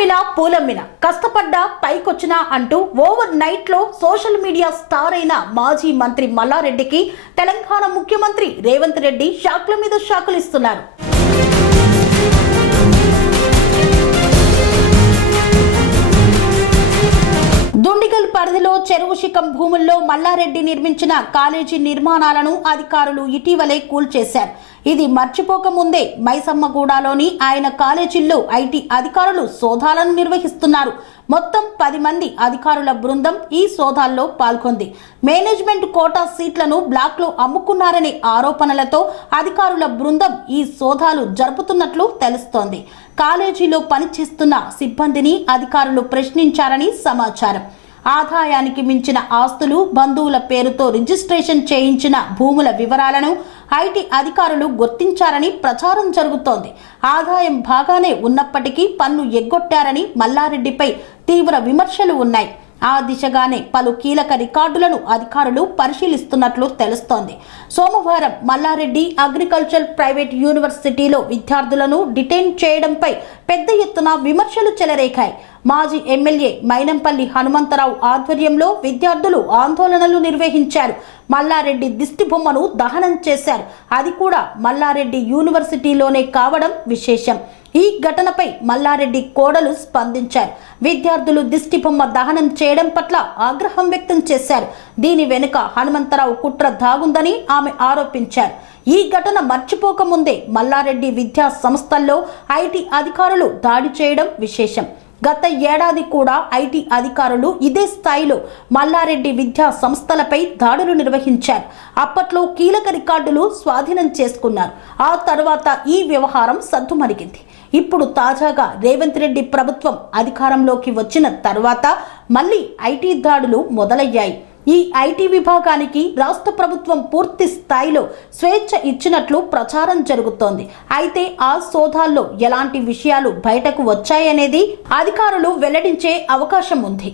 పూలమ్మిన పూలమ్మిన కష్టపడ్డా పైకొచ్చినా అంటూ ఓవర్ నైట్లో సోషల్ మీడియా స్టార్ అయిన మాజీ మంత్రి మల్లారెడ్డికి తెలంగాణ ముఖ్యమంత్రి రేవంత్ రెడ్డి షాక్ల మీద షాకులు ఇస్తున్నారు చెరువు శిఖం భూముల్లో మల్లారెడ్డి నిర్మించిన కాలేజీ నిర్మాణాలను అధికారులు ఇటీవలే కూల్చేశారు. ఇది మర్చిపోకముందే మైసమ్మగూడలోని ఆయన కాలేజీల్లో ఐటీ అధికారులు సోదాలను నిర్వహిస్తున్నారు. మొత్తం పది మంది అధికారుల బృందం ఈ సోదాల్లో పాల్గొంది. మేనేజ్మెంట్ కోటా సీట్లను బ్లాక్లో అమ్ముకున్నారనే ఆరోపణలతో అధికారుల బృందం ఈ సోదాలు జరుపుతున్నట్లు తెలుస్తోంది. కాలేజీలో పనిచేస్తున్న సిబ్బందిని అధికారులు ప్రశ్నించారని సమాచారం. ఆదాయానికి మించిన ఆస్తులు బంధువుల పేరుతో రిజిస్ట్రేషన్ చేయించిన భూముల వివరాలను ఐటీ అధికారులు గుర్తించారని ప్రచారం జరుగుతోంది. ఆదాయం బాగానే ఉన్నప్పటికీ పన్ను ఎగ్గొట్టారని మల్లారెడ్డిపై తీవ్ర విమర్శలు ఉన్నాయి. ఆ దిశగానే పలు కీలక రికార్డులను అధికారులు పరిశీలిస్తున్నట్లు తెలుస్తోంది. సోమవారం మల్లారెడ్డి అగ్రికల్చర్ ప్రైవేట్ యూనివర్సిటీలో విద్యార్థులను డిటైన్ చేయడంపై పెద్ద ఎత్తున విమర్శలు చెలరేగాయి. మాజీ ఎమ్మెల్యే మైనంపల్లి హనుమంతరావు ఆధ్వర్యంలో విద్యార్థులు ఆందోళనలు నిర్వహించారు. మల్లారెడ్డి దిష్టి బొమ్మను దహనం చేశారు. అది కూడా మల్లారెడ్డి యూనివర్సిటీలోనే కావడం విశేషం. ఈ ఘటనపై మల్లారెడ్డి కోడలు స్పందించారు. విద్యార్థులు దిష్టి బొమ్మ దహనం చేయడం పట్ల ఆగ్రహం వ్యక్తం చేశారు. దీని వెనుక హనుమంతరావు కుట్ర దాగుందని ఆమె ఆరోపించారు. ఈ ఘటన మర్చిపోకముందే మల్లారెడ్డి విద్యా సంస్థల్లో ఐటీ అధికారులు దాడి చేయడం విశేషం. గత ఏడాది కూడా ఐటీ అధికారులు ఇదే స్థాయిలో మల్లారెడ్డి విద్యా సంస్థలపై దాడులు నిర్వహించారు. అప్పట్లో కీలక రికార్డులు స్వాధీనం చేసుకున్నారు. ఆ తర్వాత ఈ వ్యవహారం సద్దుమణిగింది. ఇప్పుడు తాజాగా రేవంత్ రెడ్డి ప్రభుత్వం అధికారంలోకి వచ్చిన తర్వాత మళ్ళీ ఐటీ దాడులు మొదలయ్యాయి. ఈ ఐటీ విభాగానికి రాష్ట్ర ప్రభుత్వం పూర్తి స్థాయిలో స్వేచ్ఛ ఇచ్చినట్లు ప్రచారం జరుగుతోంది. అయితే ఆ సోదాల్లో ఎలాంటి విషయాలు బయటకు వచ్చాయనేది అధికారులు వెల్లడించే అవకాశం ఉంది.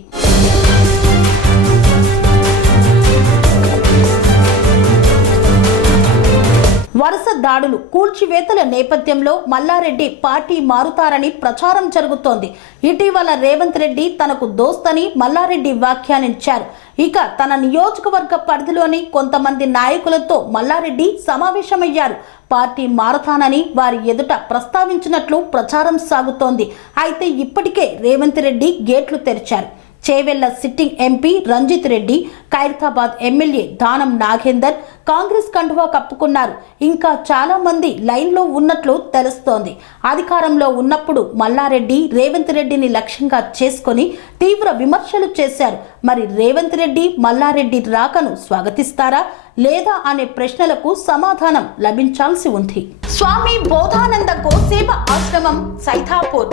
వరుస దాడులు కూల్చివేతల నేపథ్యంలో మల్లారెడ్డి పార్టీ మారుతారని ప్రచారం జరుగుతోంది. ఇటీవల రేవంత్ రెడ్డి తనకు దోస్తని మల్లారెడ్డి వ్యాఖ్యానించారు. ఇక తన నియోజకవర్గ పరిధిలోని కొంతమంది నాయకులతో మల్లారెడ్డి సమావేశమయ్యారు. పార్టీ మారతానని వారి ఎదుట ప్రస్తావించినట్లు ప్రచారం సాగుతోంది. అయితే ఇప్పటికే రేవంత్ రెడ్డి గేట్లు తెరిచారు. Chevella sitting MP Ranjith Reddy Khairatabad MLA Danam Nagender Congress కండువా కప్పుకున్నారు. ఇంకా చాలా మంది లైన్లో ఉన్నట్లు తెలుస్తోంది. అధికారంలో ఉన్నప్పుడు మల్లారెడ్డి రేవంత్ రెడ్డిని లక్ష్యంగా చేసుకొని తీవ్ర విమర్శలు చేశారు. మరి రేవంత్ రెడ్డి మల్లారెడ్డి రాకను స్వాగతిస్తారా? లేదా అనే ప్రశ్నలకు సమాధానం లభించాల్సి ఉంది. స్వామి బోధానంద గోసేవ ఆశ్రమం సైథాపూర్